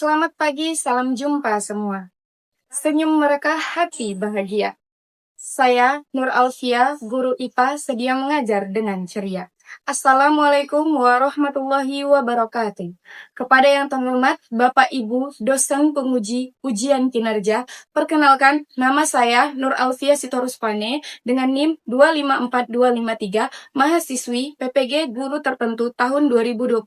Selamat pagi, salam jumpa semua. Senyum mereka hati bahagia. Saya, Nur Alfia, guru IPA, sedia mengajar dengan ceria. Assalamualaikum warahmatullahi wabarakatuh. Kepada yang terhormat, Bapak Ibu, dosen penguji ujian kinerja, perkenalkan nama saya Nur Alfia Sitorusvane dengan NIM 254253, mahasiswi PPG Guru Tertentu tahun 2025,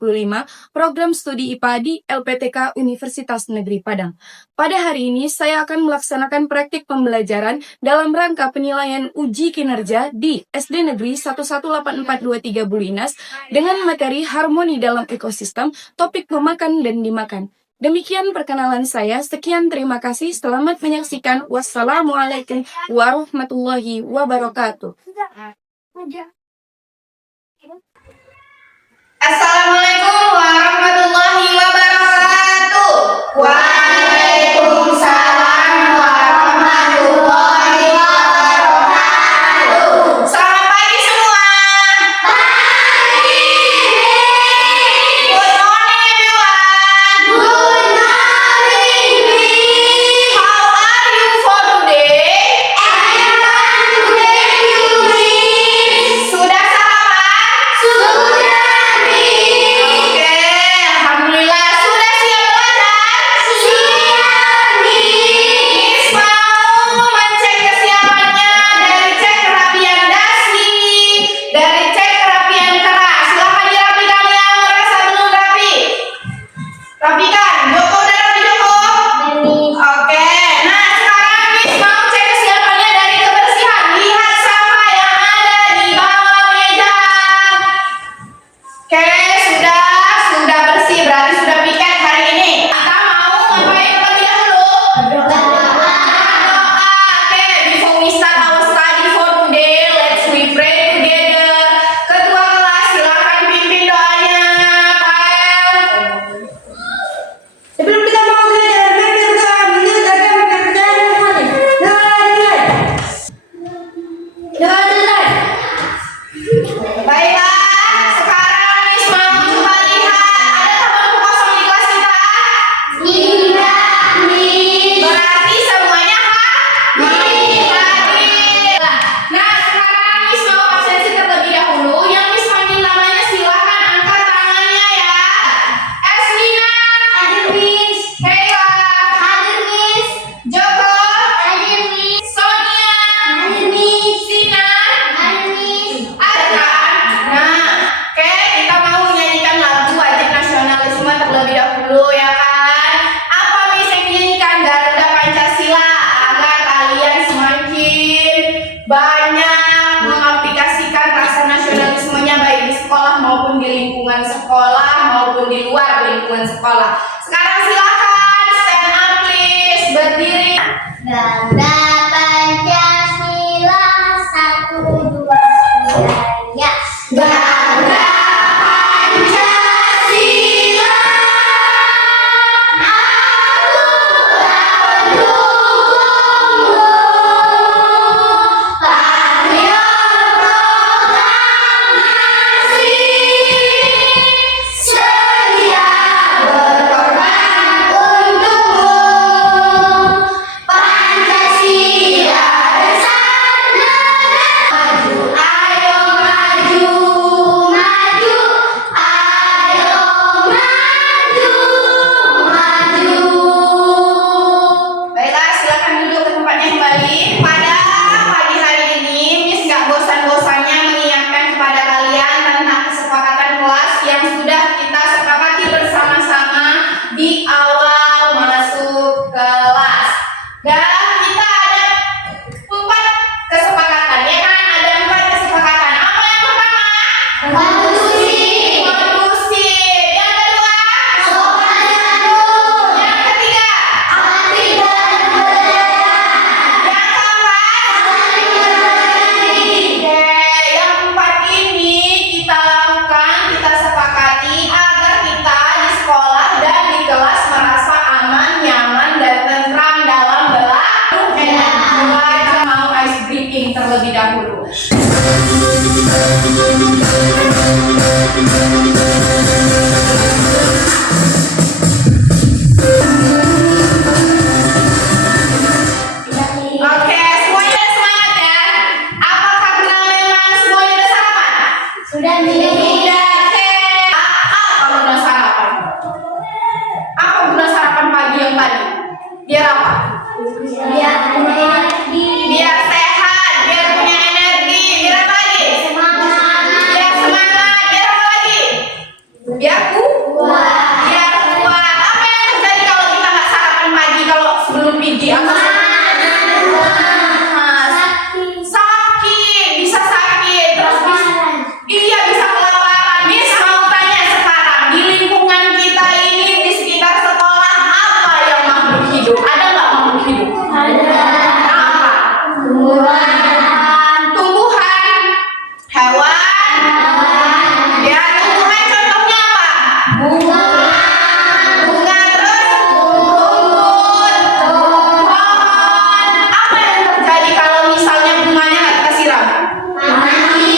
program studi IPA di LPTK Universitas Negeri Padang. Pada hari ini, saya akan melaksanakan praktik pembelajaran dalam rangka penilaian uji kinerja di SD Negeri 118423 Bulinas dengan materi harmoni dalam ekosistem, topik memakan dan dimakan. Demikian perkenalan saya. Sekian, terima kasih. Selamat menyaksikan. Wassalamualaikum warahmatullahi wabarakatuh. Assalamualaikum warahmatullahi wabarakatuh. Waalaikumsalam warahmatullahi wabarakatuh. Selamat pagi semua. Pagi. Good morning everyone. Good morning. How are you for today? I am today. Sudah sarapan? Sudah. Oke, alhamdulillah. Sudah siap belajar? Siap. Miss mau mencek kesiapannya dari cek kerapian dasi, dari cek kerapian keras. Silahkan dirapikan yang merasa belum rapi. Rapikan. Joko udah rapi, Joko? Oke. Nah, sekarang Miss mau cek kesiapannya dari kebersihan. Lihat sampah yang ada di bawah meja. Oke, sudah bersih, berarti sudah piket hari ini. Kita mau ngapain terlebih dahulu? Berdoa. Oke, before we start our study for today, let's we pray together. Ketua kelas, silakan pimpin doanya, Pak. Sebelum kita mau belajar, mari kita mengerjakan pekerjaan rumah nih. Dengan Baiklah, sekarang Miss mau coba lihat ada taman kosong di kelas kita. Berarti semuanya hadir. Nah, sekarang Miss mau absensi terlebih dahulu. Yang Miss panggil namanya silakan angkat tangannya ya. Esmina. Hadir, Miss. Kayla. Hadir, Miss. Joko. Hadir, Miss. Sonia. Hadir, Miss. Sinan. Hadir, Miss. Ada kan? Nah, oke, kita mau menyanyikan lagu wajib nasionalisme terlebih dahulu ya kan? Apa Miss yang dinyanyikan? Garuda Pancasila, agar kalian semakin banyak mengaplikasikan rasa nasionalismenya baik di sekolah maupun di lingkungan sekolah maupun di luar lingkungan sekolah. Sekarang silakan stand up please, berdiri. Garuda Pancasila 1, 2, 3 ya. Garuda Pancasila, Patriot Proklamasi, sedia berkorban untukmu. Pancasila dasar negara. Maju, ayo maju, maju, ayo maju, maju. Baiklah, silakan duduk ke tempatnya kembali. Pada pagi hari ini, Miss gak bosan-bosannya mengingatkan kepada kalian tentang kesepakatan kelas yang sudah kita sepakati bersama-sama di awal masuk kelas. Dan kita ada 4 kesepakatan, ya kan? Ada 4 kesepakatan. Apa yang pertama? Kondusif. Kondusif. Yang kedua? Sopan santun. Yang ketiga? Anti dan berbeda. Yang keempat? Saling menghargai. Oke, yang 4 ini kita lakukan, kita sepakati agar kita di sekolah dan di kelas merasa aman, nyaman, dan tentram dalam belajar. Kita mau ice breaking terlebih dahulu. Sudah minum. Apa guna sarapan? Apa guna sarapan pagi yang tadi? Biar apa? Biar energi. Biar sehat, biar punya energi, biar apa lagi? Semangat. Biar semangat, biar apa lagi? Biar Kuat. biar kuat. Apa yang terjadi kalau kita nggak sarapan pagi kalau sebelum pigi? Apa sakit, bisa sakit, terus iya bisa kelaparan. Miss mau tanya sekarang di lingkungan kita ini di sekitar sekolah apa yang makhluk hidup? Ada nggak makhluk hidup? Ada. Apa? Tumbuhan, hewan. Ya tumbuhan contohnya apa? Bunga. Bunga terus rumput, pohon. Apa yang terjadi kalau misalnya bunganya nggak kita siram? Mati.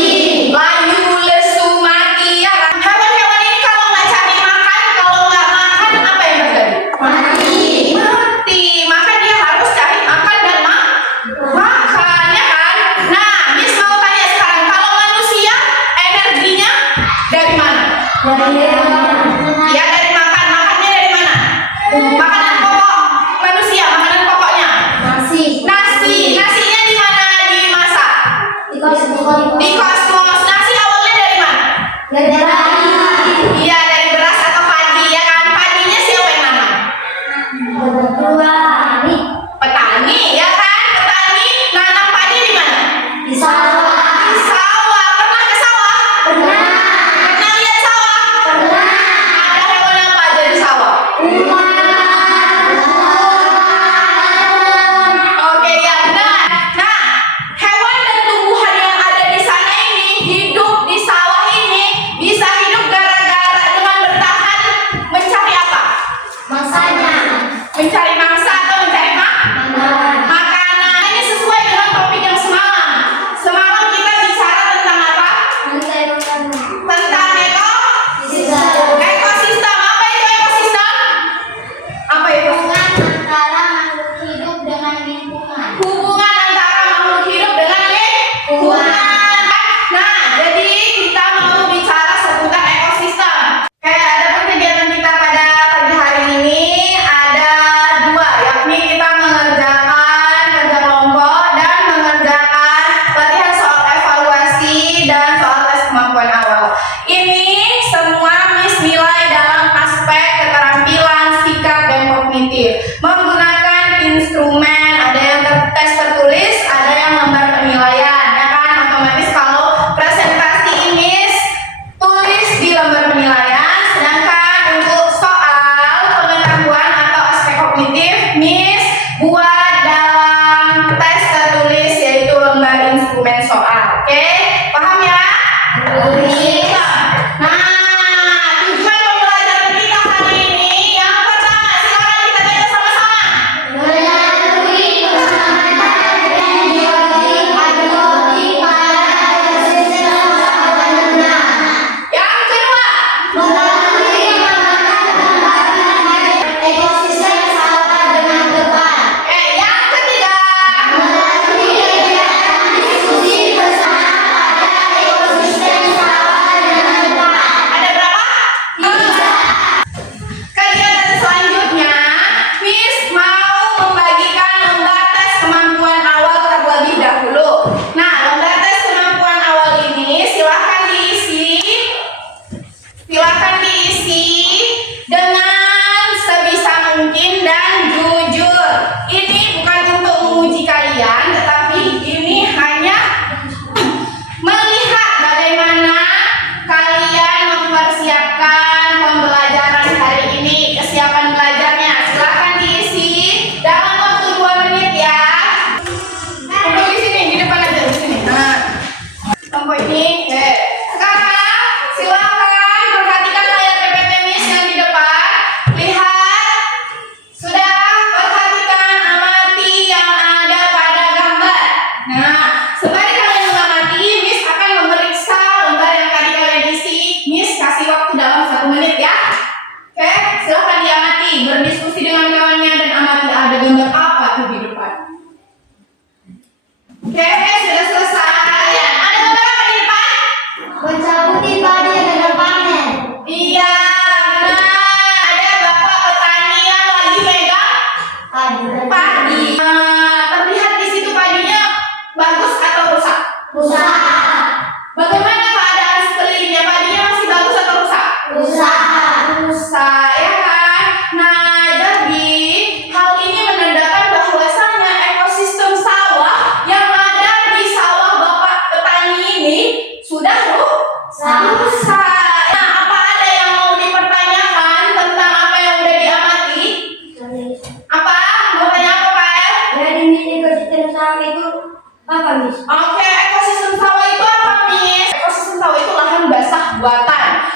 Layu, lesu, mati ya kan? Hewan-hewan ini kalau nggak cari makan, kalau nggak makan apa yang terjadi? Mati. Mati. Maka dia harus cari makan dan makan ya kan? Nah, Miss mau tanya sekarang kalau manusia energinya dari mana? Ya dari makan. Makannya dari mana? Makanan pokok manusia, makanan pokoknya. Nasi. Nasinya di mana dimasak? Di kos-kos. Di kosmos. Nasi awalnya dari mana? Dari Iya dari beras atau padi ya kan? Padinya siapa yang nanam? petani. Petani ya kan? Petani nanam padi di mana? Di sawah. Di sawah. Pernah ke sawah? Pernah. Pernah lihat sawah? Pernah. Ada hewan apa aja di sawah? Oke ya benar. Nah, hewan dan tumbuhan yang ada di sana ini hidup di sawah ini bisa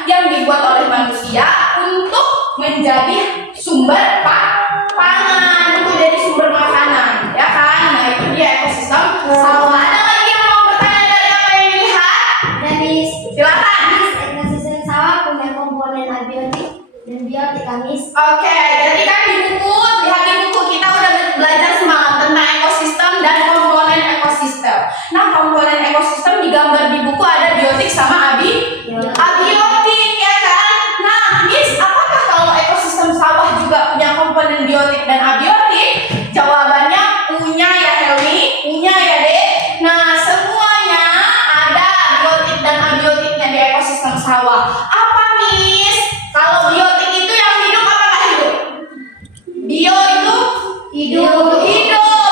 yang dibuat oleh manusia untuk menjadi sumber pangan, untuk jadi sumber makanan, ya kan? Nah, itu dia ekosistem sawah. Ada lagi yang mau bertanya dari apa yang dilihat? Miss. Silakan. Miss, ekosistem sawah punya komponen abiotik dan biotik, Miss. Oke, jadi kan di buku kita udah belajar semalam tentang ekosistem dan komponen ekosistem. Nah, komponen ekosistem digambar di buku ada biotik sama abiotik, ya kan? Nah, Miss, apakah kalau ekosistem sawah juga punya komponen biotik dan abiotik? Jawabannya punya ya, Helmi, punya ya, Dek. Nah, semuanya ada biotik dan abiotiknya di ekosistem sawah. Apa, Miss? Kalau biotik itu yang hidup apa nggak hidup? Bio itu hidup,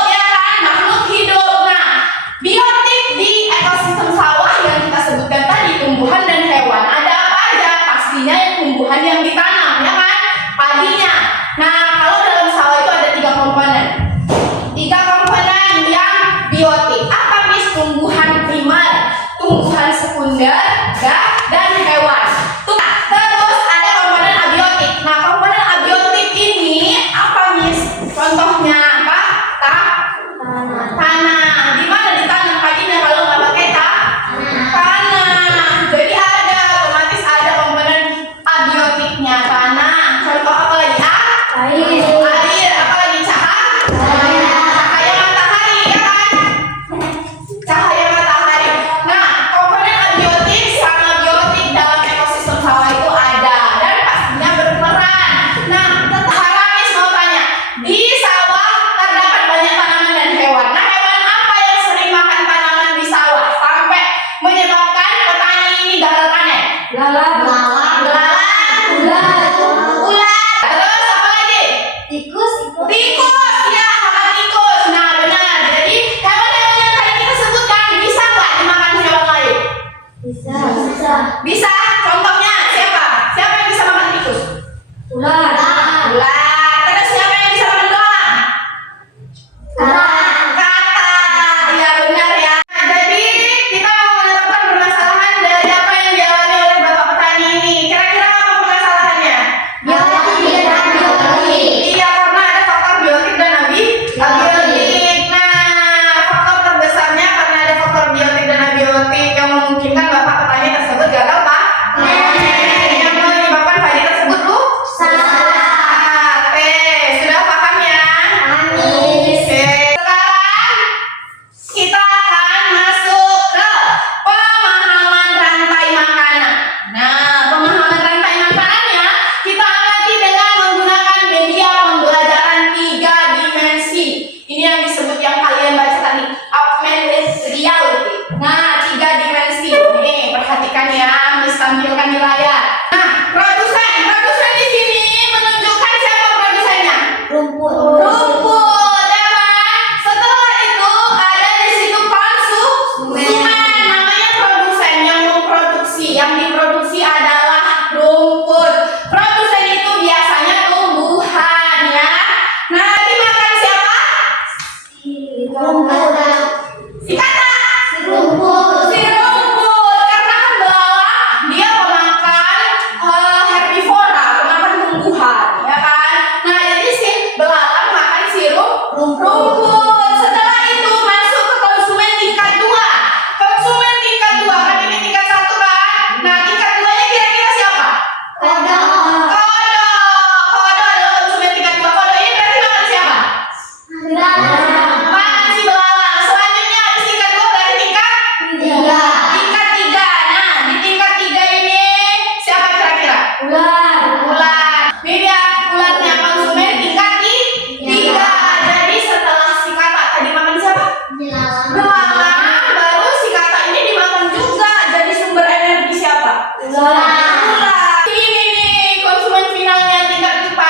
ya kan? Makhluk hidup. Nah, biotik di ekosistem sawah yang kita sebutkan tadi, tumbuhan dan hewan. Ada apa aja? Pastinya yang tumbuhan yang ditanam, ya kan? Padinya. Nah, kalau dalam sawah itu ada 3 komponen. 3 komponen yang biotik. Apa, Miss? Tumbuhan primer, tumbuhan sekunder, dan hewan. Terus ada komponen abiotik. Nah, komponen abiotik ini apa, Miss? Contohnya apa? Tanah. Di mana ditanam padinya kalau nggak pakai tanah? Jadi ada, otomatis ada komponen abiotiknya. Tanah. Contoh apa lagi? Air. Apa lagi? Cahaya matahari, ya kan? Cahaya matahari. Nah, komponen abiotik sama biotik dalam ekosistem sawah itu ada dan pastinya berperan. Nah, tetangga Miss mau tanya, di sawah terdapat banyak tanaman dan hewan. Nah, hewan apa yang sering makan tanaman di sawah sampai menyebabkan petani ini gagal panen? Belalang, ular. Terus apa lagi? Tikus. Tikus, ya, makan tikus. Nah, benar. Jadi hewan-hewan yang tadi kita sebutkan bisa nggak dimakan hewan lain? Bisa. Bisa. Contohnya siapa? Siapa yang bisa makan tikus? Ular. Terus siapa yang bisa makan belalang? Kata. Ya, benar ya. Nah, jadi kita mau menemukan permasalahan dari apa yang dialami oleh Bapak petani ini. Kira-kira apa permasalahannya? Iya, karena ada faktor biotik dan abiotik. Nah, faktor terbesarnya karena ada faktor biotik dan abiotik yang memungkinkan Bapak petani tersebut gagal panen, yang menyebabkan padi tersebut rusak. Oke, sudah paham ya? Oke, sekarang kita akan masuk ke pemahaman rantai makanan. Nah, pemahaman rantai makanannya kita amati dengan menggunakan media pembelajaran 3 dimensi. Ini yang disebut yang kalian baca tadi, augmented reality. Nah, 3 dimensi. Nih, perhatikan ya, Miss tampilkan di layar. Nah, produsen di sini menunjukkan siapa produsennya? Rumput, ya kan? Setelah itu ada di situ konsumen, namanya produsen yang memproduksi. Yang diproduksi adalah rumput. Produsen itu biasanya tumbuhan, ya. Nah, dimakan siapa? Si kata. Si rumput. Karena kan belalang dia pemakan herbivora, pemakan tumbuhan, ya kan? Nah, jadi si belalang makan si rumput. Setelah itu masuk ke konsumen tingkat 2. Konsumen tingkat 2 kan ini tingkat 1 kan? Nah, tingkat 2-nya kira-kira siapa? Kodok adalah konsumen tingkat 2. Kodok ini berarti makan siapa? Makan si belalang. Selanjutnya habis tingkat 2 berarti tingkat 3. Nah, di tingkat 3 ini siapa kira-kira? Ular. Ini dia ularnya, konsumen tingkat 3. Jadi setelah si kata tadi makan siapa? Belalang. Baru si kata ini dimakan juga. Jadi sumber energi siapa? Ular. Ini nih konsumen finalnya tingkat 4,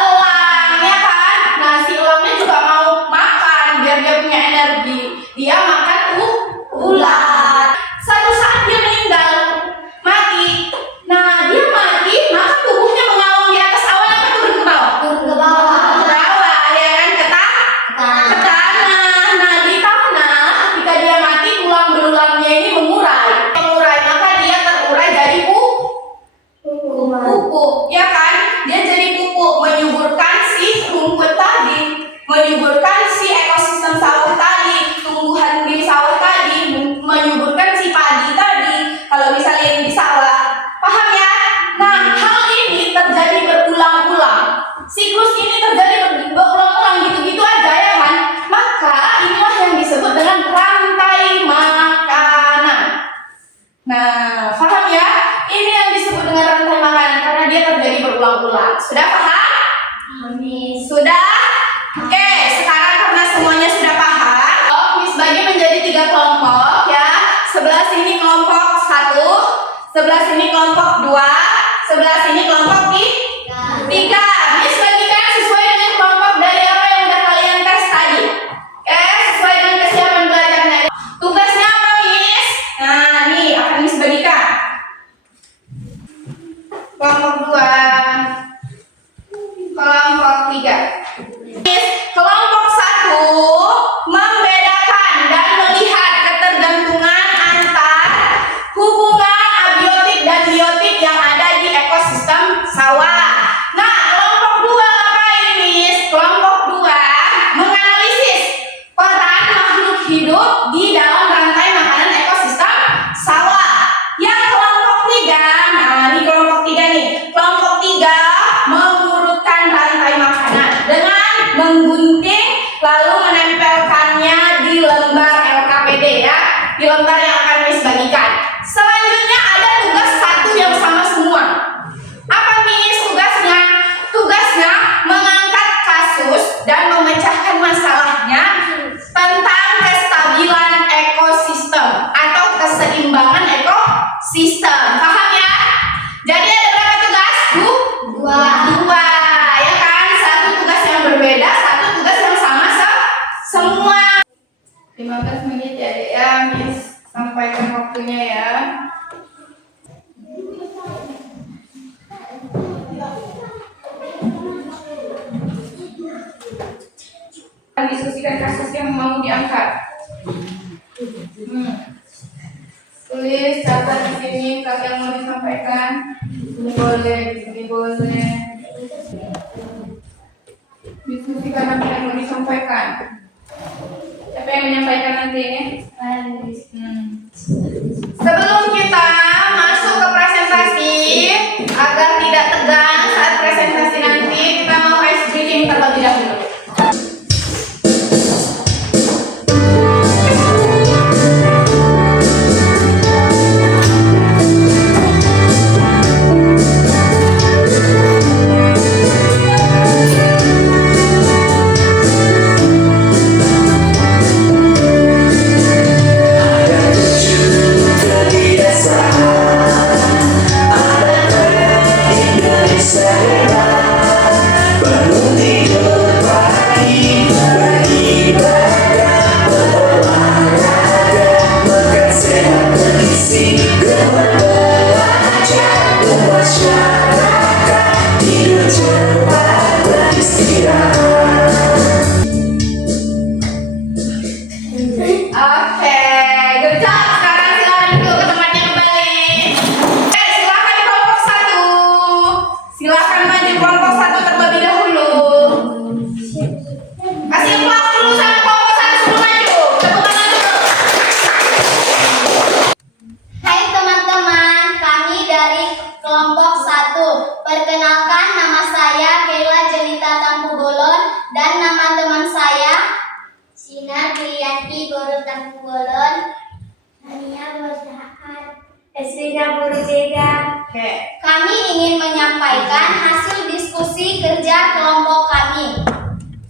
elang, ya kan? Nah, si elangnya juga mau makan biar dia punya energi. Dia makan ular. Satu saat dia meninggal, mati. Nah, dia mati, maka tubuhnya mengaum di atas awan apa turun ke bawah? Ke bawah, ya kan? Ke tanah. Nah, di tanah ketika dia mati, tulang belulangnya ini mengurai, maka dia terurai jadi berulang. Sudah paham? Sudah? Oke, sekarang karena semuanya sudah paham, Miss bagi menjadi 3 kelompok ya. Sebelah sini kelompok 1, sebelah sini kelompok 2, sebelah sini kelompok 3. Miss bagikan sesuai dengan kelompok dari apa yang udah kalian tes tadi. Oke, sesuai dengan kesiapan belajarnya. Tugasnya apa, Miss? Nah, nih akan Miss bagikan. Kelompok 2, kelompok 3. Miss, kelompok 1 membedakan dan melihat ketergantungan antar hubungan abiotik dan biotik yang ada di ekosistem sawah. Nah, kelompok 2 apa ini, Miss? Kelompok 2 menganalisis peran makhluk hidup di dalam rantai makanan ekosistem sawah. Yang kelompok 3, nah ini kelompok 3 nih. Kelompok 3 mengurutkan rantai makanan dengan menggunting lalu menempelkannya di lembar LKPD ya, di lembar yang akan Miss bagikan. Selanjutnya ada tugas 1 yang sama semua. Apa, Miss, tugasnya? Tugasnya mengangkat kasus dan memecahkan masalahnya tentang kestabilan ekosistem atau keseimbangan ekosistem. Paham ya? Jadi ada berapa tugas? Dua, ya kan? 1 tugas yang berbeda, 1 tugas yang sama semua. 15 menit ya, Dek, ya, Miss sampaikan waktunya ya. Diskusikan kasus yang mau diangkat. Tulis, catat di sini kalian mau disampaikan. Ini boleh, di sini boleh. Diskusikan apa yang mau disampaikan. Siapa yang menyampaikan nanti? Sebelum kita masuk ke presentasi, agar tidak tegang saat presentasi nanti, kita mau ice breaking terlebih dahulu. Oke, good job. Sekarang silakan duduk ke tempatnya kembali. Silakan kelompok 1. Silakan maju kelompok 1 terlebih dahulu. Kasih aplaus dulu sama kelompok 1 sebelum maju. Tepuk tangan dulu. Hai teman-teman, kami dari kelompok 1. Perkenalkan, nama saya Kela Jelita Tampu Bolon dan nama teman saya Sinar Bilianti Guru Tampu Bolon, Nania Bersahat, Esrina Burujega. Oke. Kami ingin menyampaikan hasil diskusi kerja kelompok kami.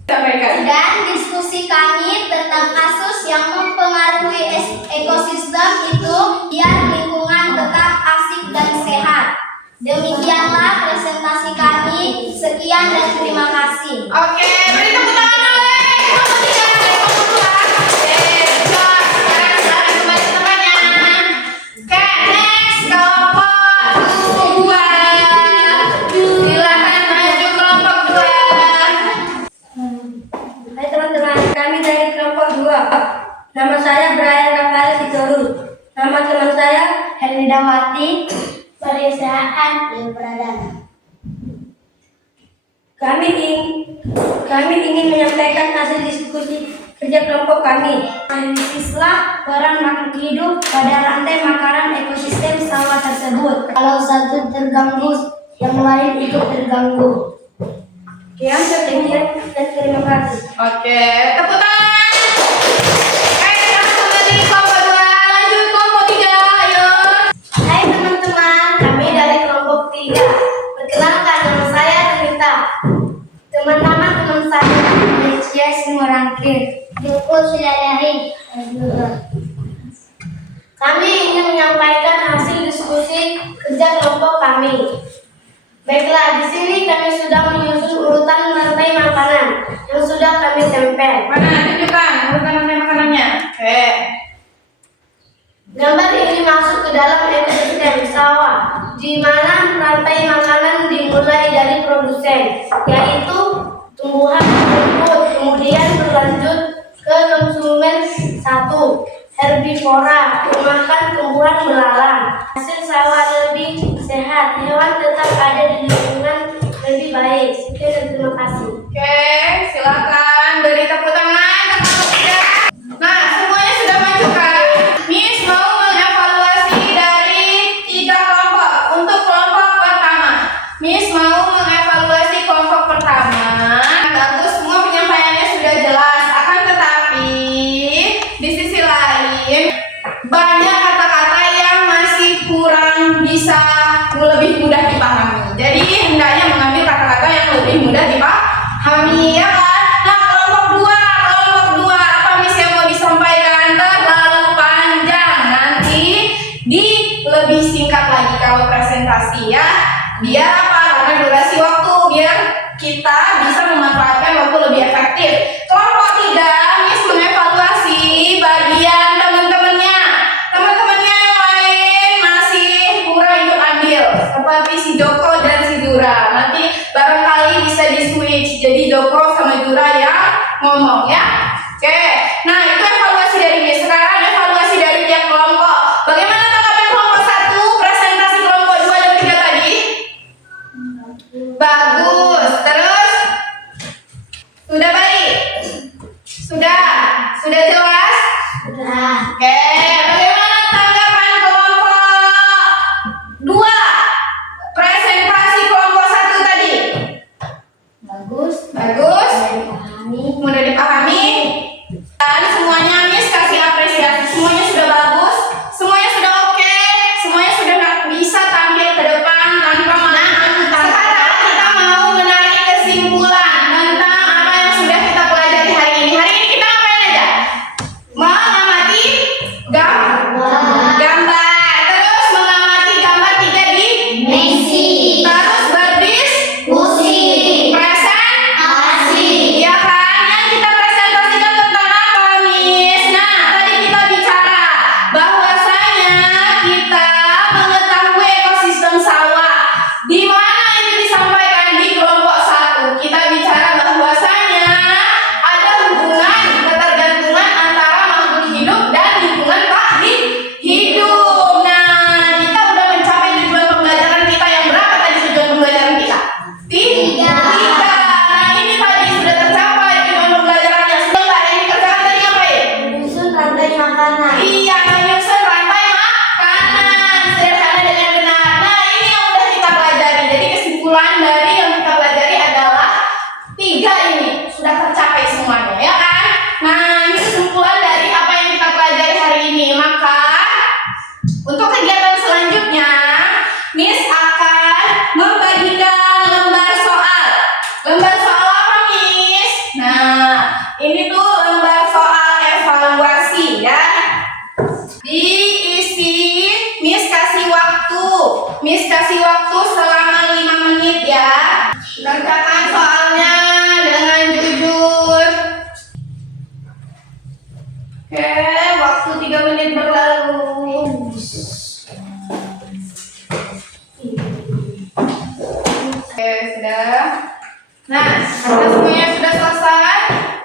Sampaikan. Dan diskusi kami tentang kasus yang mempengaruhi ekosistem itu biar lingkungan tetap asik dan sehat. Demikianlah presentasi kami. Sekian dan terima kasih. Oke, beri tepuk tangan dulu. Kelompok 3 dan kelompok 2. Oke, good job. Sekarang silakan kembali ke tempatnya. Oke, next kelompok 2. Silakan maju kelompok 2. Hai teman-teman, kami dari kelompok 2. Nama saya Brian Rafael Sitorus. Nama teman saya Helida Mati, Perusahaan dan Pradana. Kami ingin menyampaikan hasil diskusi kerja kelompok kami. Analisislah peran makhluk hidup pada rantai makanan ekosistem sawah tersebut. Kalau satu terganggu, yang lain ikut terganggu. Sekian dan terima kasih. Oke, tepuk tangan. Sekarang kembali kelompok 2. Lanjut kelompok 3. Ayo. Hai teman-teman, kami dari kelompok 3. Perkenalkan, nama saya merangkir. Buku sudah dari. Kami ingin menyampaikan hasil diskusi kerja kelompok kami. Baiklah, di sini kami sudah menyusun urutan rantai makanan yang sudah kami tempel. Mana tunjukkan urutan rantai makanannya. Oke. Gambar ini masuk ke dalam ekosistem sawah, di mana rantai makanan dimulai dari produsen, yaitu tumbuhan rumput, kemudian berlanjut ke konsumen satu, herbivora, pemakan tumbuhan belalang. Hasil sawah lebih sehat, hewan tetap ada di lingkungan lebih baik. Sekian dan terima kasih. Oke, silakan beri tepuk tangan. Nah, semuanya sudah maju kan? Miss mau mengevaluasi dari 3 kelompok. Untuk kelompok pertama, Miss mau mengevaluasi kelompok pertama. Bagus, semua penyampaiannya sudah jelas. Akan tetapi, di sisi lain, banyak kata-kata yang masih kurang bisa lebih mudah dipahami. Jadi, hendaknya mengambil kata-kata yang lebih mudah dipahami, ya kan? Nah, kelompok dua, apa Miss yang mau disampaikan? Terlalu panjang, nanti lebih singkat lagi kalau presentasi ya. Biar apa? Karena durasi waktu, biar kita bisa memanfaatkan waktu lebih efektif. Kelompok 3, Miss mengevaluasi bagian teman-temannya. Teman-temannya yang lain masih kurang ikut ambil, seperti si Joko dan si Jura. Nanti barangkali bisa di switch, jadi Joko sama Jura yang ngomong ya. Oke, nah itu evaluasi dari Miss. Sekarang evaluasi dari tiap kelompok. Bagaimana tanggapan kelompok 1, presentasi kelompok 2 dan 3 tadi? Bagus. Terus? Sudah baik? Sudah jelas? Oke, bagaimana tanggapan kelompok 2? Presentasi kelompok 1 tadi? Bagus. Mudah dipahami? Dan semuanya Miss kasih apresiasi. Semuanya sudah bagus, semuanya sudah oke, semuanya sudah bisa tampil ke depan tanpa menantang. Sekarang kita mau menarik kesimpulan tentang apa yang sudah kita pelajari hari ini. Hari ini kita ngapain aja? Mengamati gambar. Terus mengamati gambar 3 dimensi. Terus berdiskusi. Presentasi. Ya kan? Yang kita presentasikan tentang apa, Miss? Nah, tadi kita bicara bahwasanya kita mengetahui ekosistem sawah. Di mana itu disampaikan di kelompok 1. Kita bicara bahwasanya ada hubungan ketergantungan antara makhluk hidup dan lingkungan tak hidup. Nah, kita udah mencapai tujuan pembelajaran kita yang berapa tadi tujuan pembelajaran kita? 3. Nah, ini tadi sudah tercapai tujuan pembelajaran yang sudah yang dikerjakan tadi ngapain? Menyusun rantai makanan. Iya, menyusun rantai makanan. Sederhana dengan benar. Nah, ini yang udah kita pelajari. Jadi kesimpulan dari yang kita pelajari adalah 3 ini sudah tercapai semuanya, ya kan? Nah, ini kesimpulan dari apa yang kita pelajari hari ini. Maka untuk kegiatan selanjutnya, Miss akan membagikan lembar soal. Lembar soal apa, Miss? Nah, ini tuh lembar soal evaluasi ya. Diisi, Miss kasih waktu. Miss kasih waktu selama 5 menit ya. Kerjakan soalnya dengan jujur. Oke, waktu 3 menit berlalu. Oke, sudah. Nah, karena semuanya sudah selesai,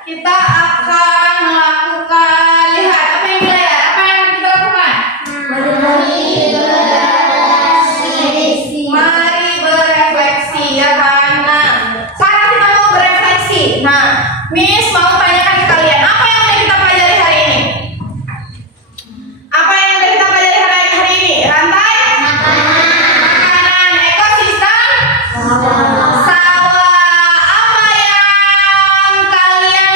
kita akan melakukan, lihat apa yang dilihat, apa yang akan kita lakukan? Mari berefleksi, ya kan? Nah, sekarang kita mau berefleksi. Nah, Miss mau tanyakan ke kalian, apa yang udah kita pelajari hari ini? Apa yang udah kita pelajari hari ini? Rantai makanan, ekosistem sawah. Apa yang kalian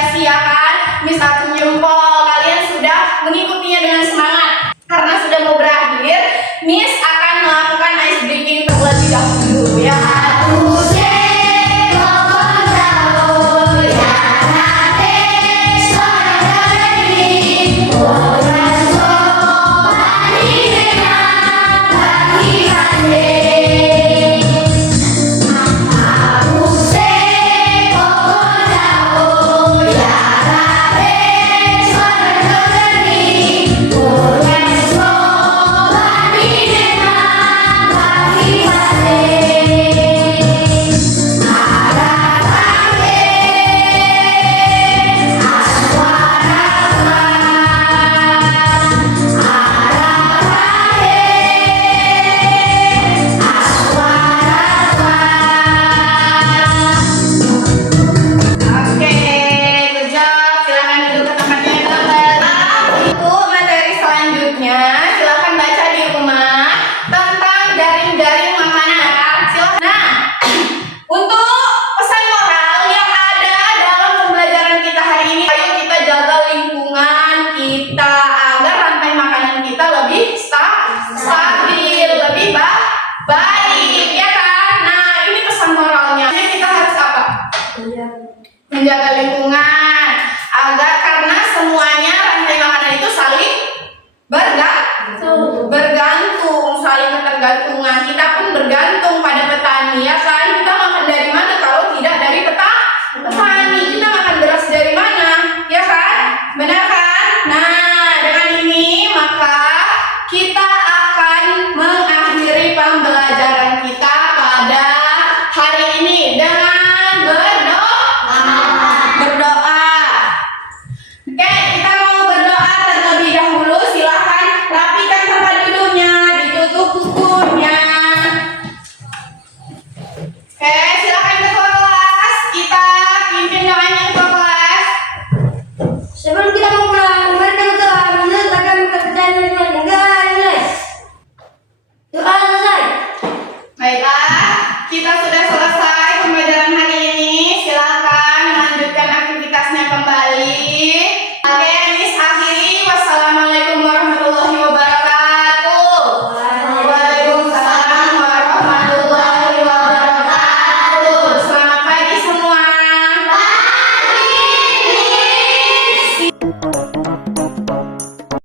sia-siakan. Miss acung jempol, kalian sudah mengikutinya dengan semangat. Karena sudah mau berakhir, Miss akan melakukan ice breaking terlebih dahulu ya. Oke, good job. Silakan duduk ke tempatnya teman-teman. Untuk materi selanjutnya, silakan baca di rumah tentang jaring-jaring makanan. Silakan. Nah, untuk pesan moral yang ada dalam pembelajaran kita hari ini, ayo